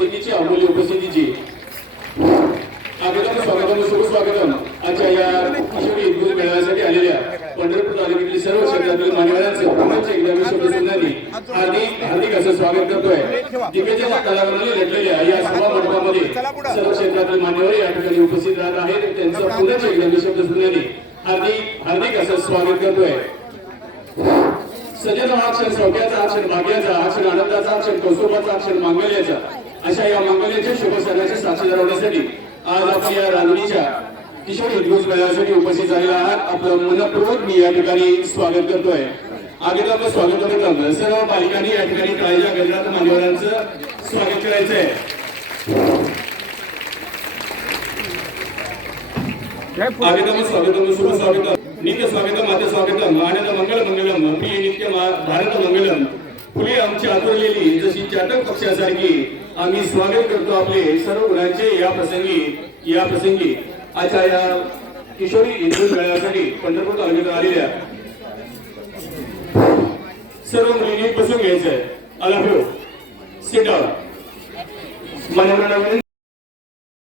उपस्थितीची अमूल्य उपस्थितीची अगोदर स्वागतम सुस्वागतम आजच्या या किशोरी हिंदू मेळाव्यासाठी आलेल्या पंढरपूर तालुक्यातील सर्व क्षेत्रातील मान्यवरांचं पुन्हा एकदा मी शब्द हार्दिक हार्दिक असं स्वागत करतोय. दिग्गजांच्या कलाकारांनी लढलेल्या या सभा मंडपामध्ये सर्व क्षेत्रातील मान्यवर या ठिकाणी उपस्थित राहत आहेत. त्यांचं पुन्हा एकदा मी शब्द हार्दिक हार्दिक असं स्वागत करतोय. सजन हा क्षण सौख्याचा हा क्षण भाग्याचा हा क्षण आनंदाचा हा क्षण कौस्तुभाचा हा क्षण मांगल्याचा. अशा या मांगल्याच्या शुभ सणाच्या साक्षीदार होण्यासाठी आज आपण या रांगणीच्या किशोर हिंदूज मेळाव्यासाठी उपस्थित झालेला आहात. आपलं मनपूर्वक मी या ठिकाणी स्वागत करतोय. आगे आपलं स्वागत करत आहोत. सर्व बालिकांनी या ठिकाणी ताईच्या गजरात मान्यवरांचं स्वागत करायचंय. आगतम स्वागतम शुभ स्वागतम नित्य स्वागतम माते स्वागतम आनंद मंगल मंगलम प्रिय नित्य भारत मंगलम. फुले आमची आतुरलेली जशी चाटक पक्षासारखी आम्ही स्वागत करतो आपले सर्व गुणांचे या प्रसंगी या प्रसंगी. आजच्या या किशोरी हिंदू मेळाव्यासाठी पंढरपूर तालुक्यात आलेल्या सर्व मुलींनी बसून घ्यायचंय. आला हो. सिट मान्यवरांना माझ्या